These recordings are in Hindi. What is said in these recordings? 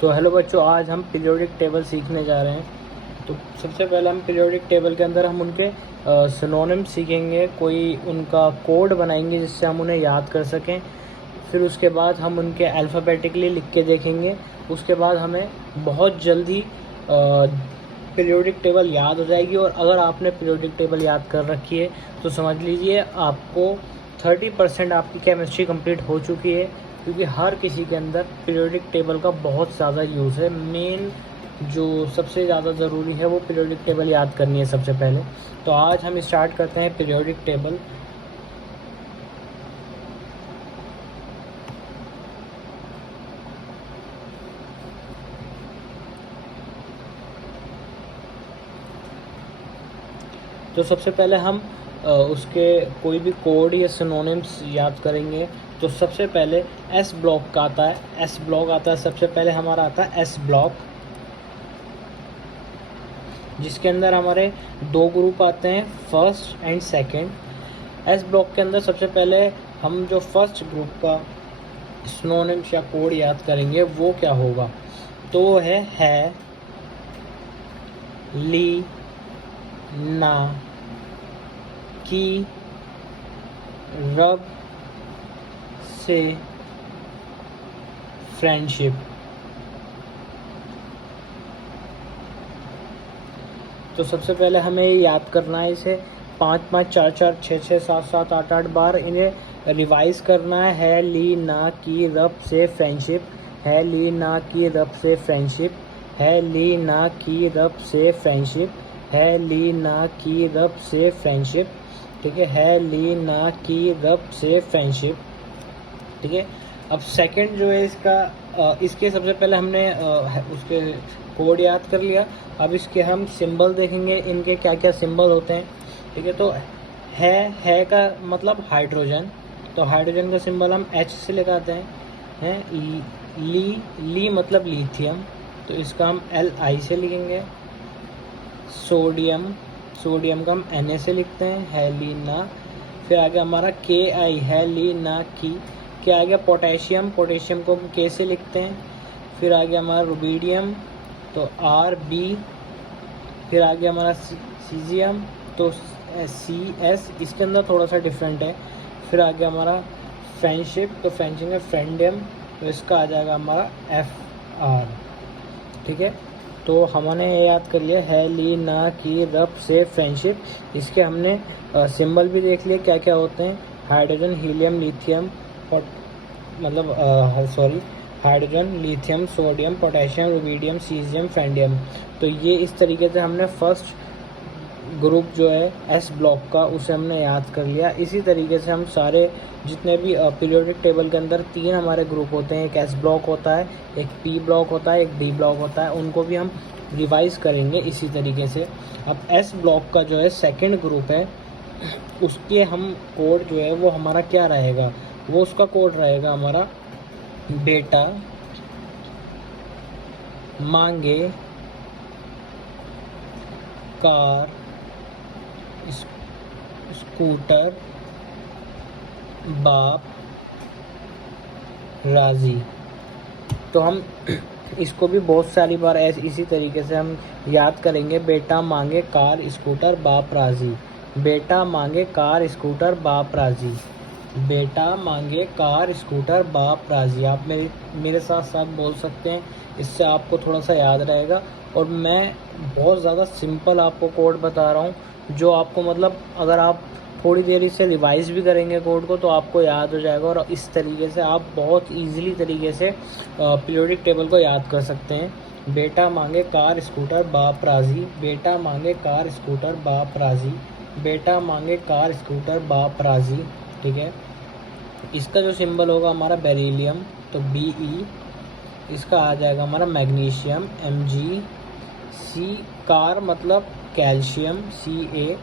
तो हेलो बच्चों, आज हम पीरियोडिक टेबल सीखने जा रहे हैं। तो सबसे पहले हम पीरियोडिक टेबल के अंदर हम उनके सिनोनिम सीखेंगे, कोई उनका कोड बनाएंगे जिससे हम उन्हें याद कर सकें। फिर उसके बाद हम उनके अल्फ़ाबेटिकली लिख के देखेंगे। उसके बाद हमें बहुत जल्दी पीरियोडिक टेबल याद हो जाएगी। और अगर आपने पीरियोडिक टेबल याद कर रखी है तो समझ लीजिए आपको 30% आपकी केमिस्ट्री कंप्लीट हो चुकी है, क्योंकि हर किसी के अंदर पीरियोडिक टेबल का बहुत ज़्यादा यूज़ है। मेन जो सबसे ज़्यादा ज़रूरी है वो पीरियोडिक टेबल याद करनी है सबसे पहले। तो आज हम स्टार्ट करते हैं पीरियोडिक टेबल। तो सबसे पहले हम उसके कोई भी कोड या सिनोनिम्स याद करेंगे। तो सबसे पहले एस ब्लॉक का आता है, एस ब्लॉक आता है सबसे पहले हमारा आता है एस ब्लॉक, जिसके अंदर हमारे दो ग्रुप आते हैं, first and second. S block के अंदर सबसे पहले हम जो फर्स्ट ग्रुप का सिनोनिम्स या कोड याद करेंगे वो क्या होगा, तो वो है ली, ना, की, रब, से, फ्रेंडशिप। तो सबसे पहले हमें ये याद करना है, इसे 5-5, 4-4, 6-6, 7-7, 8-8 बार इन्हें रिवाइज करना है। ली, ना, की, रब, से, फ्रेंडशिप। है ली, ना, की, रब, से, फ्रेंडशिप। है ली, ना, की, रब, से, फ्रेंडशिप। है ली, ना, की, रब, से, फ्रेंडशिप। ठीक है ली, ना, की, रब, से, फ्रेंडशिप। ठीक है। अब सेकंड जो है इसके सबसे पहले हमने उसके कोड याद कर लिया। अब इसके हम सिंबल देखेंगे, इनके क्या क्या सिंबल होते हैं। ठीक है। तो है का मतलब हाइड्रोजन, तो हाइड्रोजन का सिंबल हम एच से लगाते हैं। ली मतलब लिथियम, तो इसका हम Li से लिखेंगे। सोडियम का हम Na से लिखते हैं, हेलिना। फिर आगे हमारा Ki है ली, ना, की। के आगे पोटेशियम को हम K से लिखते हैं। फिर आगे हमारा रुबीडियम, तो Rb। फिर आगे हमारा सीजियम, तो Cs। इसके अंदर थोड़ा सा डिफरेंट है। फिर आगे हमारा फ्रेंडशिप, तो फ्रेंडशिप में फ्रेंडियम, तो इसका आ जाएगा हमारा Fr। ठीक है। तो हमने ये याद कर लिया, है ली, ना, की, रब, से, फ्रेंडशिप। इसके हमने सिंबल भी देख लिए क्या क्या होते हैं। Hydrogen, helium, lithium, hydrogen, lithium, sodium, potassium, rubidium, caesium, francium. तो ये इस तरीके से हमने फर्स्ट ग्रुप जो है एस ब्लॉक का उसे हमने याद कर लिया। इसी तरीके से हम सारे जितने भी पीरियोडिक टेबल के अंदर 3 हमारे ग्रुप होते हैं, एक एस ब्लॉक होता है, एक पी ब्लॉक होता है, एक डी ब्लॉक होता है, उनको भी हम रिवाइज करेंगे इसी तरीके से। अब एस ब्लॉक का जो है सेकंड ग्रुप है, उसके हम कोड जो है वो हमारा क्या रहेगा, वो उसका कोड रहेगा हमारा बेटा, मांगे, कार, स्कूटर, बाप, राज़ी। तो हम इसको भी बहुत सारी बार इसी तरीके से हम याद करेंगे। बेटा, मांगे, कार, स्कूटर, बाप, राज़ी। बेटा, मांगे, कार, स्कूटर, बाप, राज़ी। बेटा, मांगे, कार, स्कूटर, बाप, राज़ी। आप मेरे साथ साथ बोल सकते हैं, इससे आपको थोड़ा सा याद रहेगा। और मैं बहुत ज़्यादा सिंपल आपको कोड बता रहा हूँ, जो आपको मतलब अगर आप थोड़ी देर इसे रिवाइज भी करेंगे कोड को तो आपको याद हो जाएगा। और इस तरीके से आप बहुत ईजिली तरीके से पीरियोडिक टेबल को याद कर सकते हैं। बेटा, मांगे, कार, स्कूटर, बाप, राज़ी। बेटा, मांगे, कार, स्कूटर, बाप, राज़ी। बेटा, मांगे, कार, स्कूटर, बाप, राज़ी। ठीक है। इसका जो सिंबल होगा हमारा बेरिलियम, तो Be। इसका आ जाएगा हमारा मैग्नीशियम, Mg। सी, कार मतलब कैल्शियम, Ca।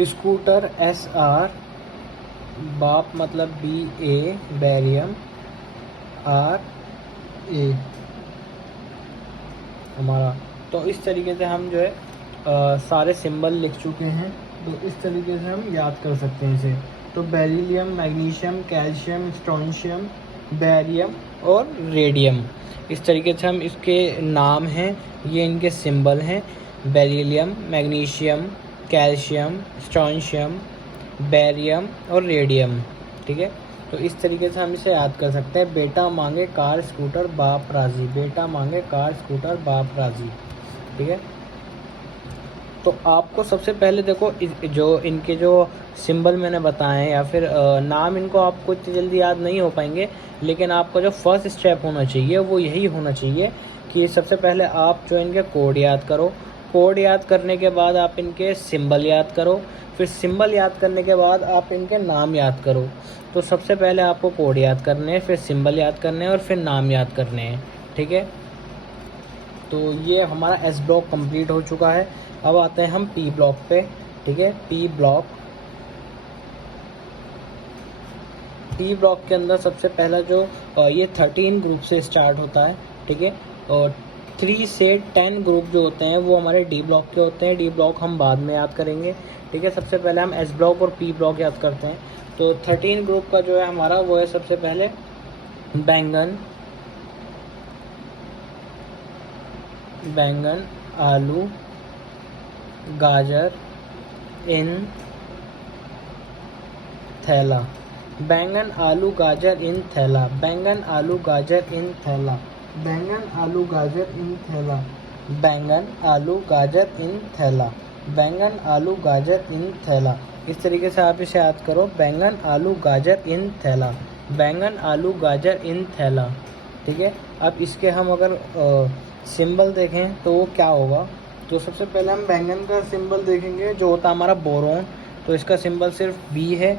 Scooter, Sr। बाप मतलब Ba, बैरियम, Ra। हमारा तो इस तरीके से हम जो है सारे सिंबल लिख चुके हैं। तो इस तरीके से हम याद कर सकते हैं इसे। तो beryllium, magnesium, calcium, strontium, barium और रेडियम, इस तरीके से हम इसके नाम हैं, ये इनके सिंबल हैं। Beryllium, magnesium, calcium, strontium, barium और रेडियम, ठीक है। तो इस तरीके से हम इसे याद कर सकते हैं। बेटा मांगे कार स्कूटर बाप राजी, बेटा मांगे कार स्कूटर बाप राजी, ठीक है। तो आपको सबसे पहले देखो जो इनके जो सिंबल मैंने बताए हैं या फिर नाम, इनको आपको इतनी जल्दी याद नहीं हो पाएंगे, लेकिन आपका जो फर्स्ट स्टेप होना चाहिए वो यही होना चाहिए कि सबसे पहले आप जो इनके कोड याद करो। कोड याद करने के बाद आप इनके सिंबल याद करो, फिर सिंबल याद करने के बाद आप इनके नाम याद करो। तो सबसे पहले आपको कोड याद करने हैं, फिर सिंबल याद करने हैं और फिर नाम याद करने हैं, ठीक है। तो ये हमारा एस ब्लॉक कंप्लीट हो चुका है। अब आते हैं हम पी ब्लॉक पे, ठीक है। पी ब्लॉक के अंदर सबसे पहला जो ये 13 ग्रुप से स्टार्ट होता है, ठीक है। और 3 से 10 ग्रुप जो होते हैं वो हमारे डी ब्लॉक के होते हैं। डी ब्लॉक हम बाद में याद करेंगे, ठीक है। सबसे पहले हम एस ब्लॉक और पी ब्लॉक याद करते हैं। तो 13 ग्रुप का जो है हमारा वो है सबसे पहले बैंगन, आलू, गाजर इन थैला। बैंगन, आलू, गाजर इन थैला। बैंगन, आलू, गाजर इन थैला। बैंगन, आलू, गाजर इन थैला। बैंगन, आलू, गाजर इन थैला। बैंगन, आलू, गाजर इन थैला। इस तरीके से आप इसे याद करो, बैंगन, आलू, गाजर इन थैला। बैंगन, आलू, गाजर इन थैला, ठीक है। अब इसके हम अगर सिंबल देखें तो वो क्या होगा। तो सबसे पहले हम बैंगन का सिंबल देखेंगे जो होता है हमारा बोरोन, तो इसका सिंबल सिर्फ बी है।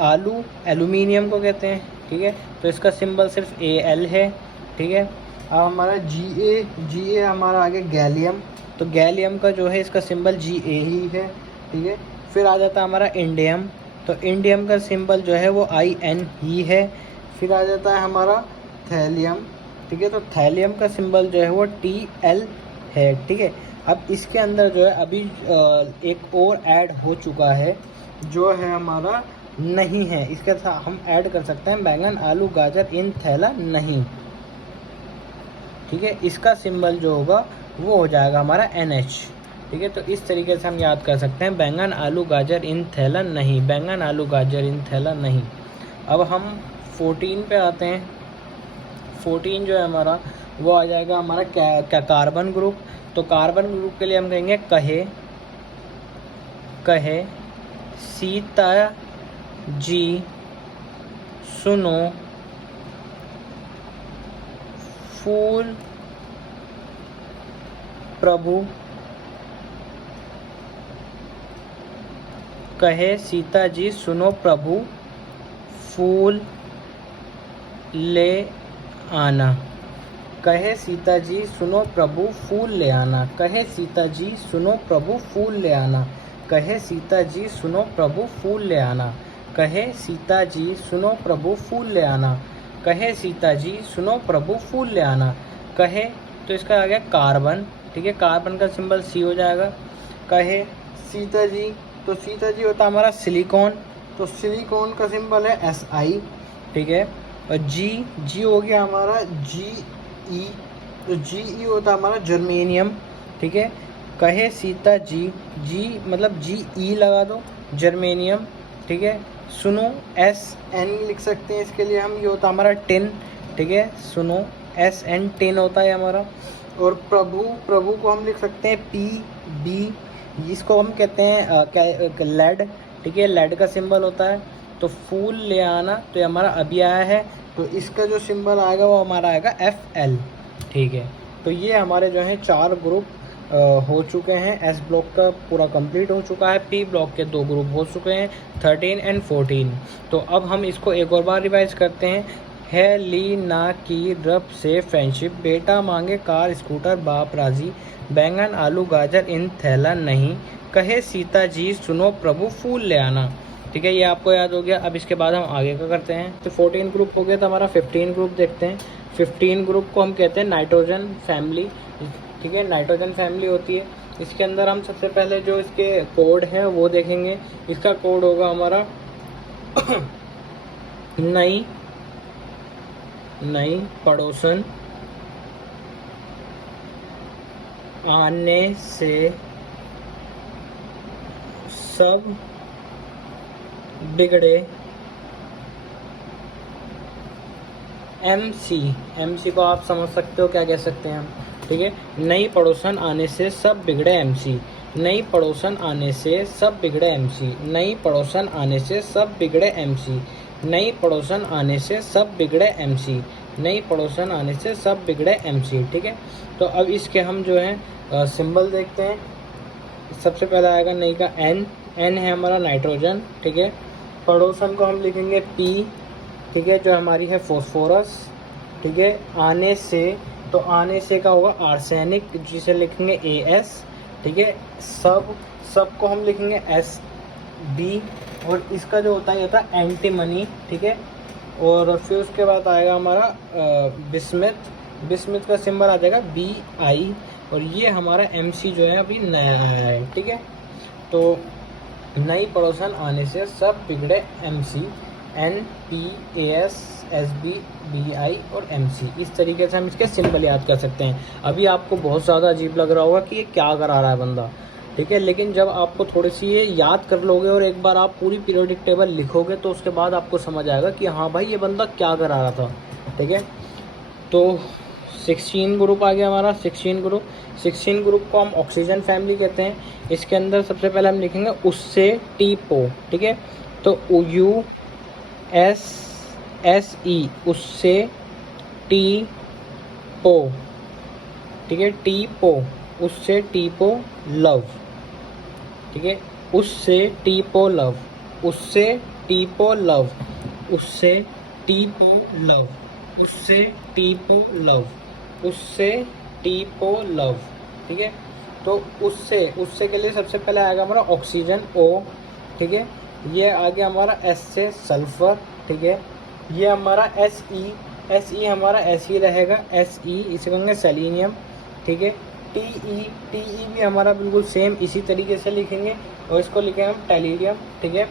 आलू एल्यूमिनियम को कहते हैं, ठीक है, तो इसका सिंबल सिर्फ AL है, ठीक है। अब हमारा GA हमारा आगे गैलियम, तो गैलियम का जो है इसका सिंबल GA ही है, ठीक है। फिर आ जाता है हमारा इंडियम, तो इंडियम का सिंबल जो है वो IN ही है। फिर आ जाता है हमारा थैलियम, ठीक है, तो थैलियम का सिंबल जो है वो TL है, ठीक है। अब इसके अंदर जो है अभी एक और ऐड हो चुका है जो है हमारा नहीं है, इसके साथ हम ऐड कर सकते हैं बैंगन, आलू, गाजर इन थैला नहीं, ठीक है। इसका सिंबल जो होगा वो हो जाएगा हमारा NH, ठीक है। तो इस तरीके से हम याद कर सकते हैं बैंगन, आलू, गाजर इन थैला नहीं, बैंगन, आलू, गाजर इन थैला नहीं। अब हम 14 पे आते हैं। 14 जो है हमारा वो आ जाएगा हमारा क्या कार्बन ग्रुप। तो कार्बन ग्रुप के लिए हम कहेंगे कहे सीता जी सुनो फूल प्रभु, कहे सीता जी सुनो प्रभु फूल ले आना। कहे सीता जी सुनो प्रभु फूल ले आना। कहे सीता जी सुनो प्रभु फूल ले आना। कहे सीता जी सुनो प्रभु फूल ले आना। कहे सीता जी सुनो प्रभु फूल ले आना। कहे सीता जी सुनो प्रभु फूल ले आना। कहे, तो इसका आ गया कार्बन, ठीक है। कार्बन का सिंबल C हो जाएगा। कहे सीता जी, तो सीता जी होता है हमारा सिलिकॉन, तो सिलिकॉन का सिंबल है SI, ठीक है। और जी हो गया हमारा GE, तो GE होता है हमारा जर्मेनियम, ठीक है। कहे सीता जी मतलब GE लगा दो, जर्मेनियम, ठीक है। सुनो SN लिख सकते हैं इसके लिए हम, ये होता है हमारा टिन, ठीक है। सुनो SN टिन होता है हमारा। और प्रभु को हम लिख सकते हैं PB, इसको हम कहते हैं लेड, ठीक है, लेड का सिंबल होता है। तो फूल ले आना, तो ये हमारा अभी आया है, तो इसका जो सिंबल आएगा वो हमारा आएगा FL, ठीक है। तो ये हमारे जो हैं 4 ग्रुप हो चुके हैं। एस ब्लॉक का पूरा कंप्लीट हो चुका है। पी ब्लॉक के 2 ग्रुप हो चुके हैं, 13 एंड 14। तो अब हम इसको एक और बार रिवाइज करते हैं। है ली ना की रब से फ्रेंडशिप, बेटा मांगे कार स्कूटर बाप राजी, बैंगन आलू गाजर इन थैला नहीं, कहे सीता जी सुनो प्रभु फूल ले आना, ठीक है। ये आपको याद हो गया। अब इसके बाद हम आगे का करते हैं। तो 14 ग्रुप हो गया, तो हमारा 15 ग्रुप देखते हैं। 15 ग्रुप को हम कहते हैं नाइट्रोजन फैमिली, ठीक है, नाइट्रोजन फैमिली होती है। इसके अंदर हम सबसे पहले जो इसके कोड हैं वो देखेंगे। इसका कोड होगा हमारा नई नई पड़ोसन आने से सब बिगड़े MC को आप समझ सकते हो क्या कह सकते हैं हम, ठीक है। नई पड़ोसन आने से सब बिगड़े MC, नई पड़ोसन आने से सब बिगड़े MC, नई पड़ोसन आने से सब बिगड़े MC, नई पड़ोसन आने से सब बिगड़े MC, नई पड़ोसन आने से सब बिगड़े MC, ठीक है। तो अब इसके हम जो है सिंबल देखते हैं। सबसे पहला आएगा नई का N है हमारा नाइट्रोजन, ठीक है। पड़ोसन को हम लिखेंगे P, ठीक है, जो हमारी है फॉस्फोरस, ठीक है। आने से, तो आने से का होगा आर्सेनिक, जिसे लिखेंगे AS, ठीक है। सब को हम लिखेंगे SB, और इसका जो होता है ये होता है एंटीमनी, ठीक है। और फिर उसके बाद आएगा हमारा बिस्मिथ का सिंबल आ जाएगा BI, और ये हमारा MC जो है अभी नया आया है, ठीक है। तो नई पड़ोसन आने से सब बिगड़े MC, NPAS SB BI और MC, इस तरीके से हम इसके सिंबल याद कर सकते हैं। अभी आपको बहुत ज़्यादा अजीब लग रहा होगा कि ये क्या करा रहा है बंदा, ठीक है, लेकिन जब आपको थोड़ी सी ये याद कर लोगे और एक बार आप पूरी पीरियोडिक टेबल लिखोगे तो उसके बाद आपको समझ आएगा कि हाँ भाई ये बंदा क्या करा रहा था, ठीक है। तो 16 ग्रुप आ गया हमारा। 16 ग्रुप को हम ऑक्सीजन फैमिली कहते हैं। इसके अंदर सबसे पहले हम लिखेंगे उससे टीपो, ठीक है। तो USSE उससे टीपो, ठीक है, टीपो, उससे टीपो लव, ठीक है, उससे टीपो लव, उससे टीपो लव, उससे टीपो लव, उससे टीपो लव, उससे टीपो लव, ठीक है। तो उससे के लिए सबसे पहले आएगा हमारा ऑक्सीजन O, ठीक है। ये आ गया हमारा S से सल्फर, ठीक है। ये हमारा SE हमारा ऐसे ही रहेगा, SE, इसे कहेंगे सेलेनियम, ठीक है। TE भी हमारा बिल्कुल सेम इसी तरीके से लिखेंगे, और इसको लिखेंगे हम टेलीरियम, ठीक है।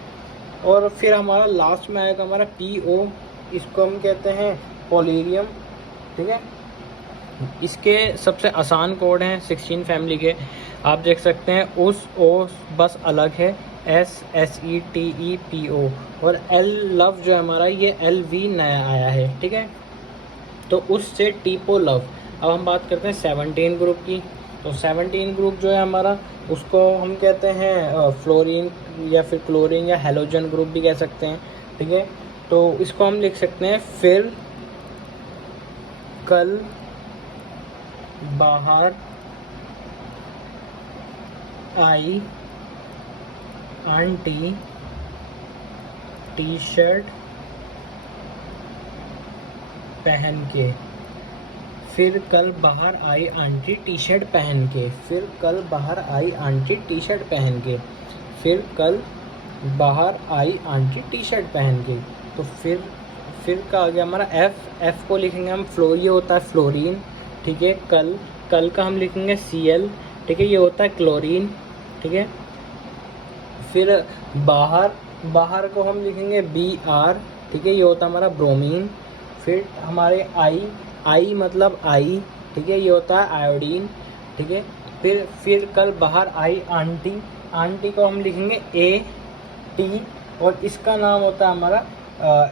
और फिर हमारा लास्ट में आएगा हमारा PO, इसको हम कहते हैं पोलेरियम, ठीक है। इसके सबसे आसान कोड हैं 16 फैमिली के, आप देख सकते हैं। उस O बस अलग है, SSETEPO, और L लव जो है हमारा ये LV नया आया है, ठीक है। तो उससे टीपो लव। अब हम बात करते हैं 17 ग्रुप की। तो 17 ग्रुप जो है हमारा, उसको हम कहते हैं फ्लोरीन या फिर क्लोरीन या हेलोजन ग्रुप भी कह सकते हैं, ठीक है। तो इसको हम लिख सकते हैं फिर कल बाहर आई आंटी टी शर्ट पहन के, फिर कल बाहर आई आंटी टी शर्ट पहन के, फिर कल बाहर आई आंटी टी शर्ट पहन के, फिर कल बाहर आई आंटी टी शर्ट पहन के। तो फिर का आ गया हमारा F को लिखेंगे हम ये होता है फ्लोरीन, ठीक है। कल का हम लिखेंगे Cl, ठीक है, ये होता है क्लोरीन, ठीक है। फिर बाहर को हम लिखेंगे Br, ठीक है, ये होता है हमारा ब्रोमीन। फिर हमारे I मतलब आई, ठीक है, ये होता है आयोडीन, ठीक है। फिर कल बाहर आई आंटी को हम लिखेंगे AT, और इसका नाम होता है हमारा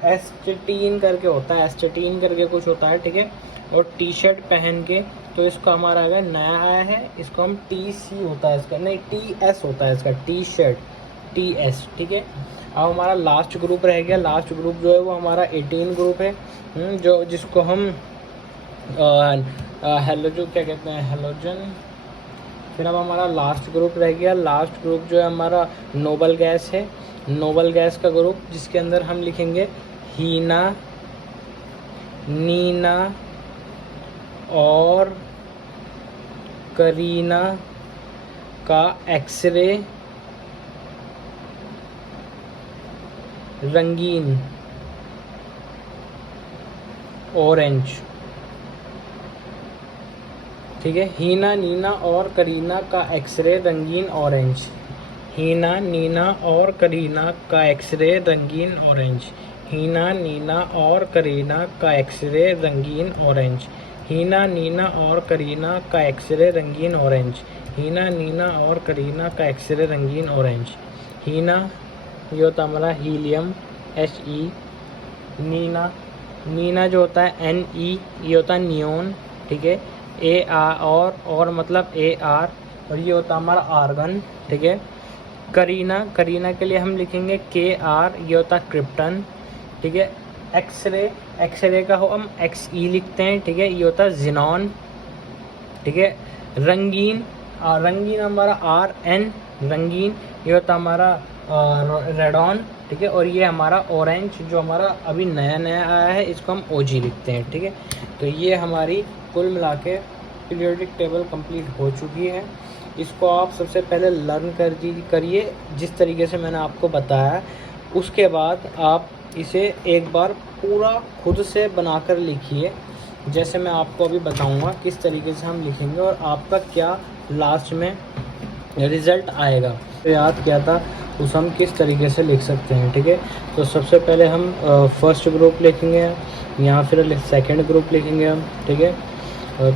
एस्टेटीन करके होता है, एस्टेटीन करके कुछ होता है, ठीक है। और टी शर्ट पहन के, तो इसका हमारा अगर नया आया है, इसको हम TC होता है इसका, नहीं TS होता है इसका, टी शर्ट TS, ठीक है। अब हमारा लास्ट ग्रुप रह गया। लास्ट ग्रुप जो है वो हमारा 18 ग्रुप है, जो जिसको हम हेलोजन क्या कहते हैं, हेलोजन। फिर अब हमारा लास्ट ग्रुप रह गया। लास्ट ग्रुप जो है हमारा नोबल गैस है, नोबल गैस का ग्रुप, जिसके अंदर हम लिखेंगे हीना, नीना और करीना का एक्सरे रंगीन ऑरेंज, ठीक है। हीना, नीना और करीना का एक्सरे रंगीन ऑरेंज। हीना, नीना और करीना का एक्सरे रंगीन ऑरेंज। हीना, नीना और करीना का एक्सरे रंगीन ऑरेंज। हीना, नीना और करीना का एक्सरे रंगीन ऑरेंज। हीना, नीना और करीना का एक्सरे रंगीन ऑरेंज। हीना, ये होता हमारा हीलियम, He। नीना, नीना जो होता है Ne, ये होता है नियोन, ठीक है। Ar और मतलब Ar, और ये होता है हमारा आर्गन, ठीक है। करीना, करीना के लिए हम लिखेंगे Kr, ये होता है क्रिप्टन, ठीक है। एक्सरे, एक्सरे का हो हम Xe लिखते हैं, ठीक है, ये होता है जिनॉन, ठीक है। रंगीन, रंगीन हमारा Rn, रंगीन, ये होता हमारा रेडॉन, ठीक है। और ये हमारा ऑरेंज जो हमारा अभी नया नया आया है, इसको हम OG लिखते हैं, ठीक है। तो ये हमारी कुल मिला के पीरियोडिक टेबल कंप्लीट हो चुकी है। इसको आप सबसे पहले लर्न करिए जिस तरीके से मैंने आपको बताया। उसके बाद आप इसे एक बार पूरा खुद से बनाकर लिखिए, जैसे मैं आपको अभी बताऊंगा किस तरीके से हम लिखेंगे और आपका क्या लास्ट में रिज़ल्ट आएगा। तो याद किया था उस हम किस तरीके से लिख सकते हैं, ठीक है। तो सबसे पहले हम फर्स्ट ग्रुप लिखेंगे यहाँ, फिर सेकंड ग्रुप लिखेंगे हम, ठीक है।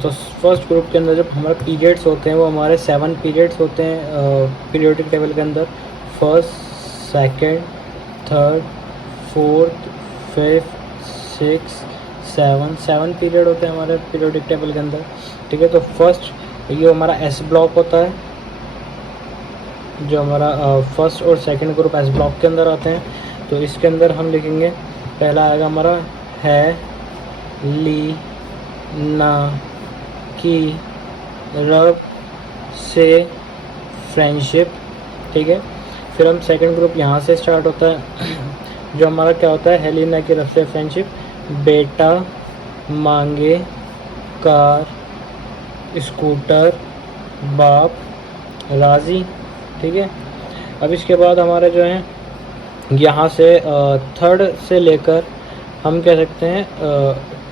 तो फर्स्ट ग्रुप के अंदर जब हमारे पीरियड्स होते हैं वो हमारे 7 पीरियड्स होते हैं पीरियोडिक टेबल के अंदर। First, second, third, fourth, fifth, six, seven period होते हैं हमारे पीरियोडिक टेबल के अंदर, ठीक है। तो फर्स्ट ये हमारा S ब्लॉक होता है, जो हमारा फर्स्ट और सेकंड ग्रुप S ब्लॉक के अंदर आते हैं। तो इसके अंदर हम लिखेंगे, पहला आएगा हमारा है, ली, ना, की, रब, से, फ्रेंडशिप, ठीक है। फिर हम सेकंड ग्रुप यहाँ से स्टार्ट होता है, जो हमारा क्या होता है, हेलिना की रब से फ्रेंडशिप, बेटा मांगे कार, स्कूटर, बाप राज़ी, ठीक है। अब इसके बाद हमारे जो हैं यहाँ से थर्ड से लेकर हम कह सकते हैं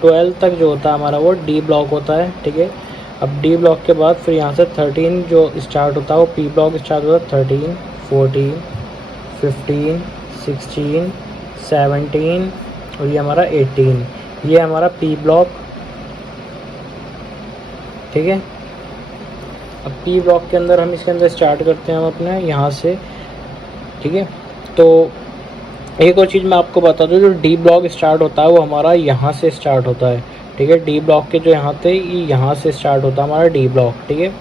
12 तक जो होता है हमारा वो D ब्लॉक होता है, ठीक है। अब D ब्लॉक के बाद फिर यहाँ से 13 जो स्टार्ट होता है वो P ब्लॉक स्टार्ट होता है। 13, 14, 15, 16, 17 और ये हमारा 18, ये हमारा P ब्लॉक, ठीक है। अब P ब्लॉक के अंदर हम इसके अंदर स्टार्ट करते हैं हम अपने यहाँ से, ठीक है। तो एक और चीज़ मैं आपको बता दूँ, जो D ब्लॉक स्टार्ट होता है वो हमारा यहाँ से स्टार्ट होता है, ठीक है। D ब्लॉक के जो यहाँ थे ये यहाँ से स्टार्ट होता है हमारा D ब्लॉक, ठीक है।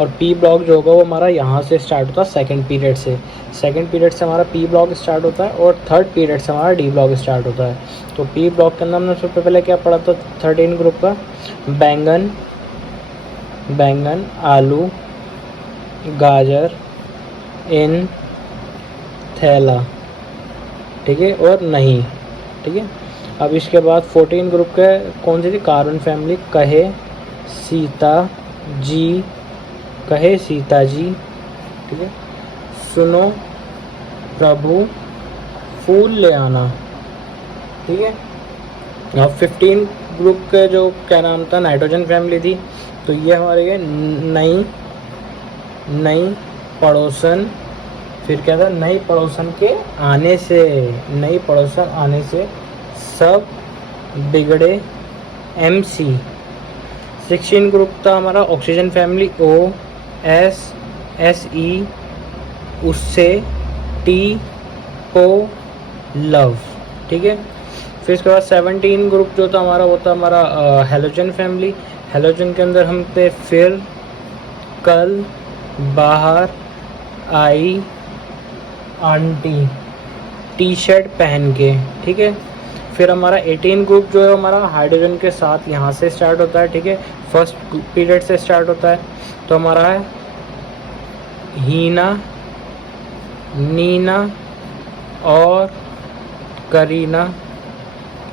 और P ब्लॉक जो होगा वो हमारा यहाँ से स्टार्ट होता है सेकंड पीरियड से। सेकंड पीरियड से हमारा P ब्लॉक स्टार्ट होता है और थर्ड पीरियड से हमारा D ब्लॉक स्टार्ट होता है। तो P ब्लॉक के अंदर हमने सबसे पहले क्या पढ़ा था 13 ग्रुप का, बैंगन, बैंगन, आलू, गाजर, इन, थैला, ठीक है, और नहीं, ठीक है। अब इसके बाद 14 ग्रुप के कौन सी थी, कार्बन फैमिली, कहे, सीता जी, कहे सीता जी, ठीक है। सुनो प्रभु, फूल ले आना, ठीक है। अब 15 ग्रुप के जो क्या नाम था, नाइट्रोजन फैमिली थी। तो ये हमारे ये नई, नई पड़ोसन, फिर क्या था, नई पड़ोसन के आने से, नई पड़ोसन आने से, सब बिगड़े MC। 16 ग्रुप था हमारा ऑक्सीजन फैमिली, OS, SE, उससे, T, को, लव, ठीक है। फिर इसके बाद 17 ग्रुप जो था हमारा वो था हमारा हेलोजन फैमिली। हेलोजन के अंदर हम थे फिर, कल, बाहर, आई, आंटी, टी शर्ट पहन के, ठीक है। फिर हमारा 18 ग्रुप जो है हमारा हाइड्रोजन के साथ यहाँ से स्टार्ट होता है, ठीक है, फर्स्ट पीरियड से स्टार्ट होता है। तो हमारा है हीना, नीना और करीना,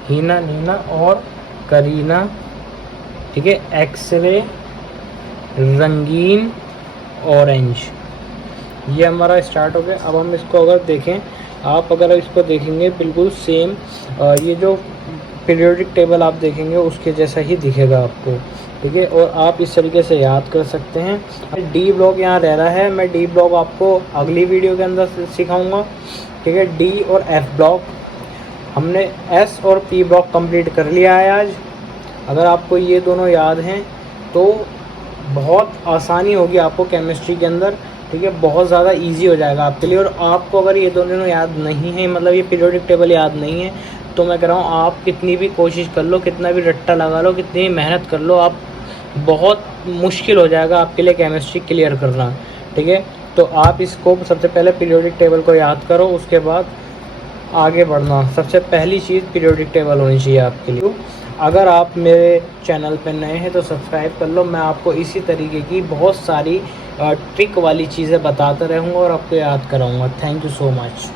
हीना, नीना और करीना, ठीक है। एक्सरे रंगीन ऑरेंज, ये हमारा स्टार्ट हो गया। अब हम इसको अगर देखें, आप अगर इसको देखेंगे बिल्कुल सेम, ये जो पीरियोडिक टेबल आप देखेंगे उसके जैसा ही दिखेगा आपको, ठीक है। और आप इस तरीके से याद कर सकते हैं। डी ब्लॉक यहाँ रह रहा है, मैं डी ब्लॉक आपको अगली वीडियो के अंदर सिखाऊंगा, ठीक है। डी और एफ ब्लॉक हमने एस और पी ब्लॉक कंप्लीट कर लिया है आज। अगर आपको ये दोनों याद हैं तो बहुत आसानी होगी आपको केमिस्ट्री के अंदर, ठीक है। बहुत ज़्यादा इजी हो जाएगा आपके लिए। और आपको अगर ये दोनों याद नहीं है, मतलब ये पीरियोडिक टेबल याद नहीं है, तो मैं कह रहा हूँ आप कितनी भी कोशिश कर लो, कितना भी रट्टा लगा लो, कितनी भी मेहनत कर लो, आप बहुत मुश्किल हो जाएगा आपके लिए केमिस्ट्री क्लियर करना, ठीक है। तो आप इसको सबसे पहले पीरियोडिक टेबल को याद करो, उसके बाद आगे बढ़ना। सबसे पहली चीज़ पीरियोडिक टेबल होनी चाहिए आपके लिए। अगर आप मेरे चैनल पर नए हैं तो सब्सक्राइब कर लो। मैं आपको इसी तरीके की बहुत सारी ट्रिक वाली चीज़ें बताता रहूँगा और आपको याद कराऊँगा। Thank you so much.